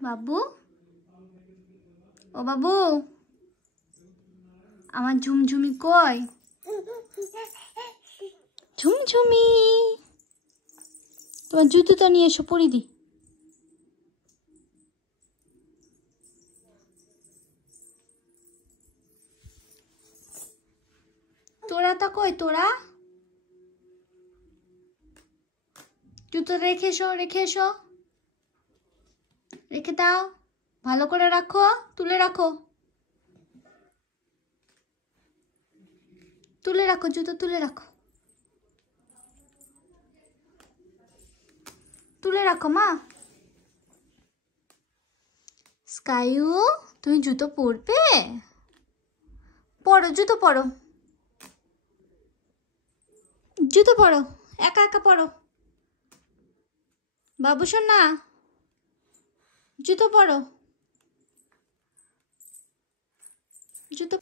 বাবু, ও বাবু, আমার ঝুমঝুমি কই? ঝুমঝুমি, তোমার জুতোটা নিয়ে এসো, পরি দি। তোরা তা কই? তোরা জুতো রেখে এসো, রেখে এসো, রেখে দাও, ভালো করে রাখো, তুলে রাখো, তুলে রাখো, জুতো তুলে রাখো, তুলে রাখো মা। স্কাইউ, তুমি জুতো পরবে? পরো, জুতো পরো, জুতো পরো, একা একা পরো। বাবু সোনা, জুতো পরো, জুতো।